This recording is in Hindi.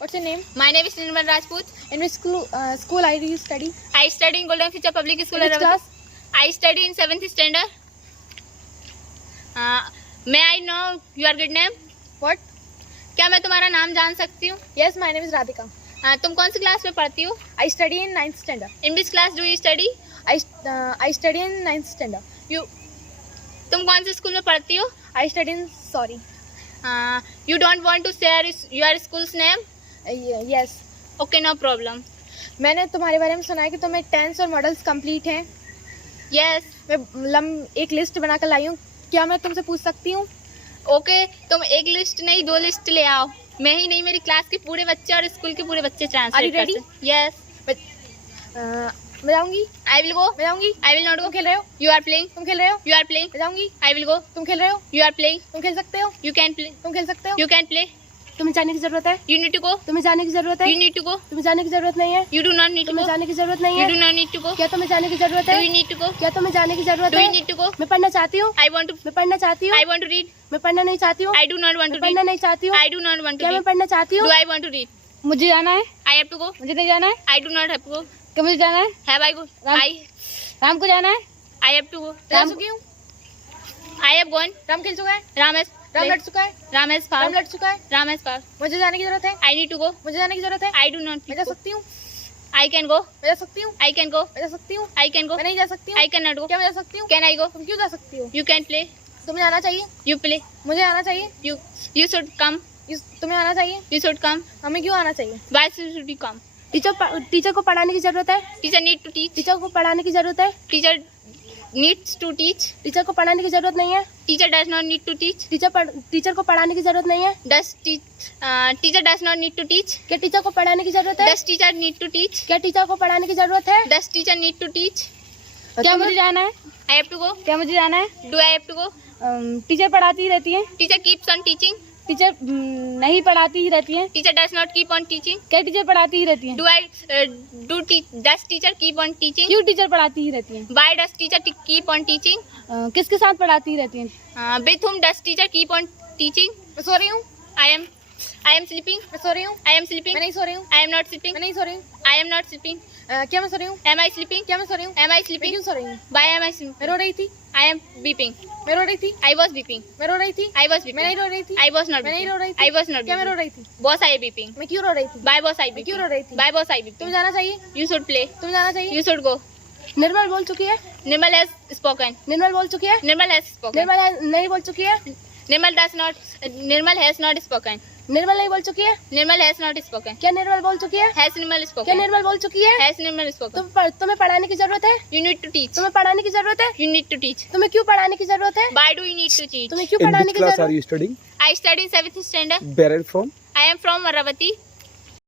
What's your name? My name is Nirmal Rajput. In which school do you study? I study in Golden Future Public School. In which class? I study in 7th standard. May I know your good name? What? क्या मैं तुम्हारा नाम जान सकती हूँ? Yes, my name is Radhika. तुम कौन सी क्लास में पढ़ती हो? I study in 9th standard. In which class do you study? I study in 9th standard. तुम कौन से स्कूल में पढ़ती हो? I study in sorry. You don't want to share your school's name? Yes. Okay, no problem. मैंने तुम्हारे बारे में सुना है कि तुम्हें टेंस और मॉडल्स कंप्लीट हैं. Yes. मैं एक लिस्ट बनाकर लाई हूँ. क्या मैं तुमसे पूछ सकती हूँ? ओके, तुम एक लिस्ट नहीं 2 लिस्ट ले आओ. मैं ही नहीं, मेरी क्लास के पूरे बच्चे और स्कूल के पूरे बच्चे ट्रांसलेट कर सकते. यस. मैं जाऊंगी. I will go. मैं जाऊंगी. I will not go. तुम खेल रहे हो? You are playing. तुम खेल रहे हो? You are playing. मैं जाऊंगी. I will go. तुम खेल रहे हो? You are playing. तुम खेल सकते हो? You can play. तुम खेल सकते हो? You can play. तुम्हें जाने की जरूरत है? You need to go. तुम्हें जाने की जरूरत है? You need to go. तुम्हें जाने की जरूरत नहीं है? You do not need to तुम्हें गो. जाने की जरूरत नहीं यू है? Do not need to go. क्या तुम्हें जाने की जरूरत डू है? You need to go. क्या तुम्हें जाने की जरूरत डू यू है? Need to go. मैं पढ़ना चाहती हूँ. I want to. मैं पढ़ना चाहती हूँ. I want to read. मैं पढ़ना नहीं चाहती हूँ. आई डू नॉट वांट मैं टू पढ़ना रीड. नहीं चाहती हूँ. I do not want to क्या मैं रीड. पढ़ना चाहती हूँ? Do I want to read. मुझे जाना है. I have to go. मुझे नहीं जाना है. I do not have to go. क्या मुझे जाना है? हैव आई गो. आई राम को जाना है. I have to go. Ram चुकी हूँ. I have gone. राम खेल चुका है. राम हैज राम लड़ चुका है. Ram has Ram fall. लड़ चुका है. Ram has fall. मुझे जाने की जरूरत है. I need to go. मुझे जाने की जरूरत है. I do not. मैं जा सकती हूँ. I can go. मैं जा सकती हूँ. I can go. मैं जा सकती हूँ. I can go. मैं नहीं जा सकती हूँ. I can not go. क्या मैं जा सकती हूँ? Can I go. तुम क्यों जा सकती हो? You can play. तुम्हें आना चाहिए. You play. मुझे आना चाहिए. You should come. तुम्हें आना चाहिए. You should come. हमें क्यों आना चाहिए? Why should you come? Teacher को पढ़ाने की जरूरत है. Teacher need to teach. Teacher को पढ़ाने की जरूरत है. Teacher needs to teach. Teacher को पढ़ाने की जरूरत नहीं है. Teacher does not need to teach. Teacher को पढ़ाने की जरूरत नहीं है. Teacher does not need to teach. क्या टीचर को पढ़ाने की जरूरत है? Does teacher need to teach. क्या टीचर को पढ़ाने की जरूरत है? Does teacher need to teach. क्या मुझे जाना है? I have to go. क्या मुझे जाना है? Do I have to go. Teacher पढ़ाती ही रहती है. Teacher keeps on teaching. Teacher नहीं पढ़ाती ही रहती है. Teacher does not keep on teaching. क्या टीचर पढ़ाती ही रहती है? Does teacher keep on teaching. क्यों टीचर पढ़ाती ही रहती है? Why does teacher keep on teaching. किसके साथ पढ़ाती ही रहती है? With whom does teacher keep on teaching. मैं सो रही हूँ. I am sleeping. मैं सो रही हूँ. I am sleeping. मैं नहीं सो रही हूँ. I am not sleeping. मैं नहीं सो रही हूँ. I am not sleeping. क्या मैं सो रही हूँ? एम आई स्लीपिंग. क्या मैं सो रही हूँ? एम आई मैं स्लीपिंग. क्यों सो रही हूँ? Why am I sleeping. मैं रो रही थी. I am weeping. मैं रो रही थी. I was weeping. मैं रो रही थी. आई वाज मैं वीपिंग. नहीं रो रही थी. I was not. मैं नहीं रो रही थी. I was not. क्या मैं रो रही थी? बॉस आई वीपिंग. मैं क्यों रो रही थी? बाय बॉस आई मैं क्यों वीपिंग. रो रही थी? बाय बॉस आई तुम्हें वीपिंग. जाना चाहिए. You should play. तुम्हें जाना चाहिए. You should go. निर्मल बोल चुकी है. निर्मल हैज स्पोकन. निर्मल बोल चुकी है. निर्मल हैज स्पोकन. निर्मल नहीं बोल चुकी है. निर्मल हैज नॉट स्पोकन. निर्मल नहीं बोल चुकी है. निर्मल हैज नॉट स्पोकन. क्या निर्मल बोल चुकी है? हैज निर्मल क्या स्पोकन. निर्मल बोल चुकी है? Has Nirmal spoken. तुम्हें पढ़ाने की जरूरत है. You need to teach. तुम्हें पढ़ाने की जरूरत है. You need to teach. तुम्हें क्यों पढ़ाने की जरूरत है? Why do you need to teach? तुम्हें क्यों In पढ़ाने which की class are जरूरत? you studying? I study in 7th standard. Where are you from? I am from Amaravati.